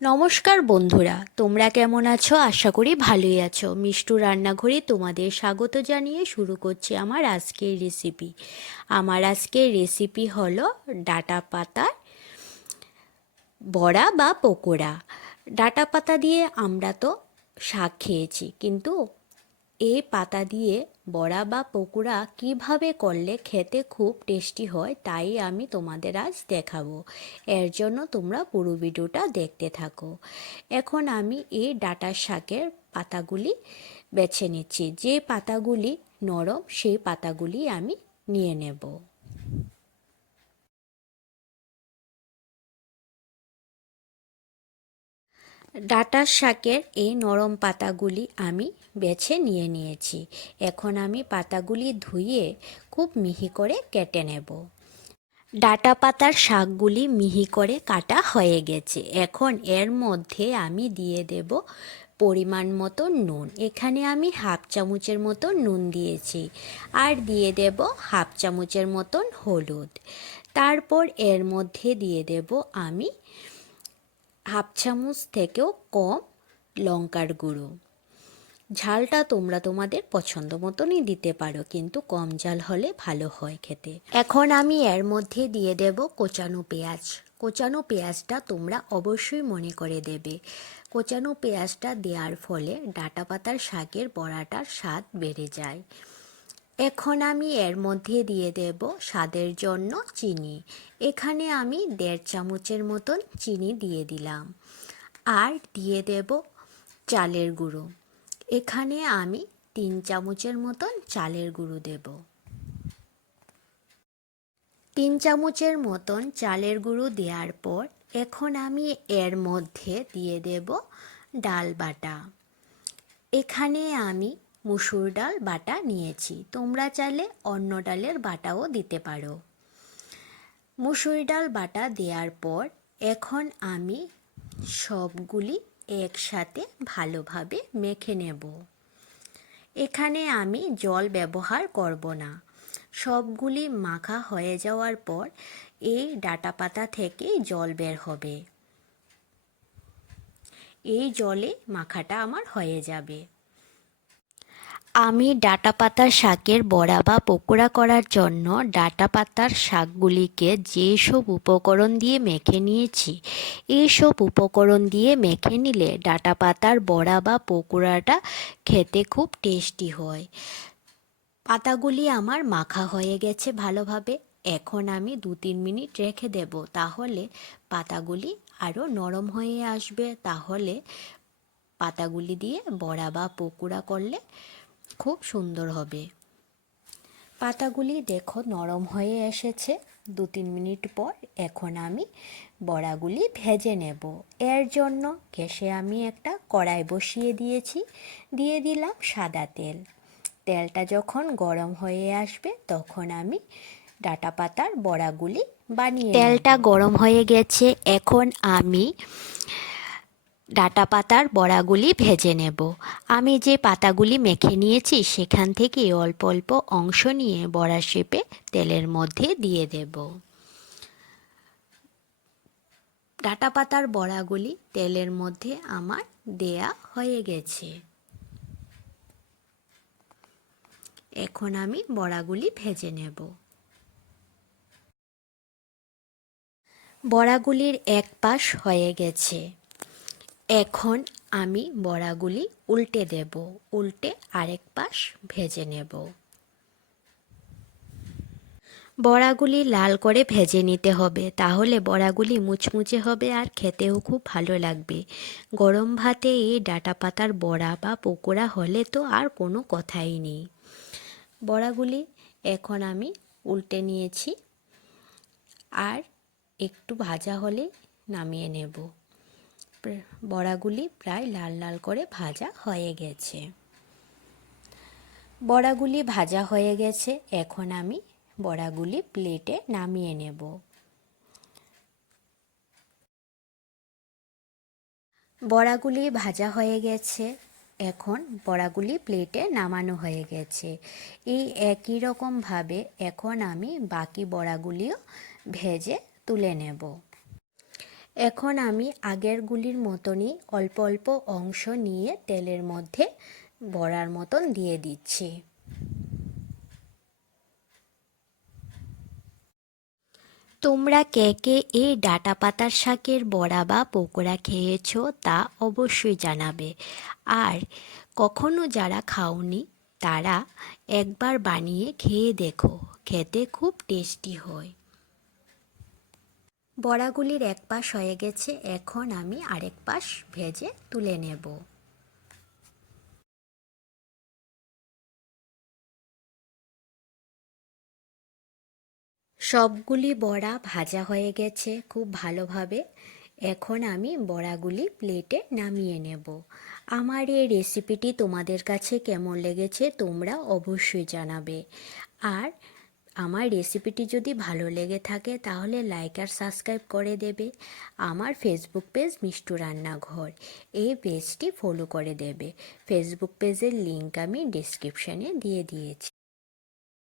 নমস্কার বন্ধুরা, তোমরা কেমন আছো? আশা করি ভালোই আছো। মিষ্টু রান্নাঘরে তোমাদের স্বাগত জানিয়ে শুরু করছি আমার আজকের রেসিপি। আমার আজকের রেসিপি হলো ডাঁটা পাতার বড়া বা পকোড়া। ডাঁটা পাতা দিয়ে আমরা তো শাক খেয়েছি, কিন্তু এই পাতা দিয়ে বড়া বা পকোড়া কিভাবে করলে খেতে খুব টেস্টি হয় তাই আমি তোমাদের আজ দেখাবো। এর জন্য তোমরা পুরো ভিডিওটা দেখতে থাকো। এখন আমি এই ডাঁটার শাকের পাতাগুলি বেছে নিচ্ছি। যে পাতাগুলি নরম সেই পাতাগুলি আমি নিয়ে নেব। ডাঁটার শাকের এই নরম পাতাগুলি আমি বেছে নিয়েছি। এখন আমি পাতাগুলি ধুয়ে খুব মিহি করে কেটে নেব। ডাঁটা পাতার শাকগুলি মিহি করে কাটা হয়ে গেছে। এখন এর মধ্যে আমি দিয়ে দেব পরিমাণ মতো নুন। এখানে আমি হাফ চামচের মতো নুন দিয়েছি, আর দিয়ে দেব হাফ চামচের মতন হলুদ। তারপর এর মধ্যে দিয়ে দেব আমি হাফ চামচ থেকেও কম লঙ্কার গুঁড়ো। ঝালটা তোমরা তোমাদের পছন্দ মতনই দিতে পারো, কিন্তু কম ঝাল হলে ভালো হয় খেতে। এখন আমি এর মধ্যে দিয়ে দেব কোচানো পেঁয়াজ। কোচানো পেঁয়াজটা তোমরা অবশ্যই মনে করে দেবে। কোচানো পেঁয়াজটা দেওয়ার ফলে ডাঁটা পাতার শাকের বড়াটার স্বাদ বেড়ে যায়। এখন আমি এর মধ্যে দিয়ে দেব স্বাদের জন্য চিনি। এখানে আমি 1.5 চামচের মতন চিনি দিয়ে দিলাম। আর দিয়ে দেব চালের গুঁড়ো। এখানে আমি 3 চামচের মতন চালের গুঁড়ো দেব। 3 চামচের মতন চালের গুঁড়ো দেওয়ার পর এখন আমি এর মধ্যে দিয়ে দেব ডাল বাটা। এখানে আমি মুসুর ডাল বাটা নিয়েছি, তোমরা চাইলে অন্য ডালের বাটাও দিতে পারো। মুসুর ডাল বাটা দেওয়ার পর এখন আমি সবগুলি একসাথে ভালোভাবে মেখে নেব। এখানে আমি জল ব্যবহার করব না। সবগুলি মাখা হয়ে যাওয়ার পর এই ডাঁটা পাতা থেকে জল বের হবে। এই জলে মাখাটা আমার হয়ে যাবে। আমি ডাঁটা পাতার শাকের বড়া বা পকোড়া করার জন্য ডাঁটা পাতার শাকগুলিকে যেসব উপকরণ দিয়ে মেখে নিয়েছি, এইসব উপকরণ দিয়ে মেখে নিলে ডাঁটা পাতার বড়া বা পকোড়াটা খেতে খুব টেস্টি হয়। পাতাগুলি আমার মাখা হয়ে গেছে ভালোভাবে। এখন আমি 2-3 মিনিট রেখে দেব, তাহলে পাতাগুলি আরও নরম হয়ে আসবে। তাহলে পাতাগুলি দিয়ে বড়া বা পকোড়া করলে খুব সুন্দর হবে। পাতাগুলি দেখো নরম হয়ে এসেছে 2-3 মিনিট পর। এখন আমি বড়াগুলি ভেজে নেব। এর জন্য গ্যাসে আমি একটা কড়াই বসিয়ে দিয়েছি, দিয়ে দিলাম সাদা তেল। তেলটা যখন গরম হয়ে আসবে তখন আমি ডাঁটা পাতার বড়াগুলি বানিয়ে নেব। তেলটা গরম হয়ে গেছে, এখন আমি ডাঁটা পাতার বড়াগুলি ভেজে নেব। আমি যে পাতাগুলি মেখে নিয়েছি সেখান থেকে অল্প অল্প অংশ নিয়ে বড়া শেপে তেলের মধ্যে দিয়ে দেব। ডাঁটা পাতার বড়াগুলি তেলের মধ্যে আমার দেয়া হয়ে গেছে। এখন আমি বড়াগুলি ভেজে নেব। বড়াগুলির এক পাশ হয়ে গেছে। এখন আমি বড়াগুলি উল্টে দেব, উল্টে আরেক পাশ ভেজে নেব। বড়াগুলি লাল করে ভেজে নিতে হবে, তাহলে বড়াগুলি মুচমুচে হবে আর খেতেও খুব ভালো লাগবে। গরম ভাতে এই ডাঁটা পাতার বড়া বা পকোড়া হলে তো আর কোনো কথাই নেই। বড়াগুলি এখন আমি উল্টে নিয়েছি, আর একটু ভাজা হলে নামিয়ে নেব। বড়াগুলি প্রায় লাল লাল করে ভাজা হয়ে গেছে। বড়াগুলি ভাজা হয়ে গেছে, এখন আমি বড়াগুলি প্লেটে নামিয়ে নেব। বড়াগুলি ভাজা হয়ে গেছে, এখন বড়াগুলি প্লেটে নামানো হয়ে গেছে। এই একই রকমভাবে এখন আমি বাকি বড়াগুলিও ভেজে তুলে নেব। এখন আমি আগেরগুলির মতনই অল্প অল্প অংশ নিয়ে তেলের মধ্যে বড়ার মতন দিয়ে দিচ্ছি। তোমরা কে কে এই ডাঁটা পাতার শাকের বড়া বা পকোড়া খেয়েছো তা অবশ্যই জানাবে। আর কখনো যারা খাওনি তারা একবার বানিয়ে খেয়ে দেখো, খেতে খুব টেস্টি হয়। বড়াগুলির এক পাশ হয়ে গেছে, এখন আমি আরেক পাশ ভেজে তুলে নেব। সবগুলি বড়া ভাজা হয়ে গেছে খুব ভালোভাবে। এখন আমি বড়াগুলি প্লেটে নামিয়ে নেব। আমার এই রেসিপিটি তোমাদের কাছে কেমন লেগেছে তোমরা অবশ্যই জানাবে। আর আমার রেসিপিটি যদি ভালো লেগে থাকে তাহলে লাইক আর সাবস্ক্রাইব করে দেবে। আমার ফেসবুক পেজ মিষ্টু রান্নাঘর, এই পেজটি ফলো করে দেবে। ফেসবুক পেজের লিংক আমি ডিসক্রিপশানে দিয়ে দিয়েছি।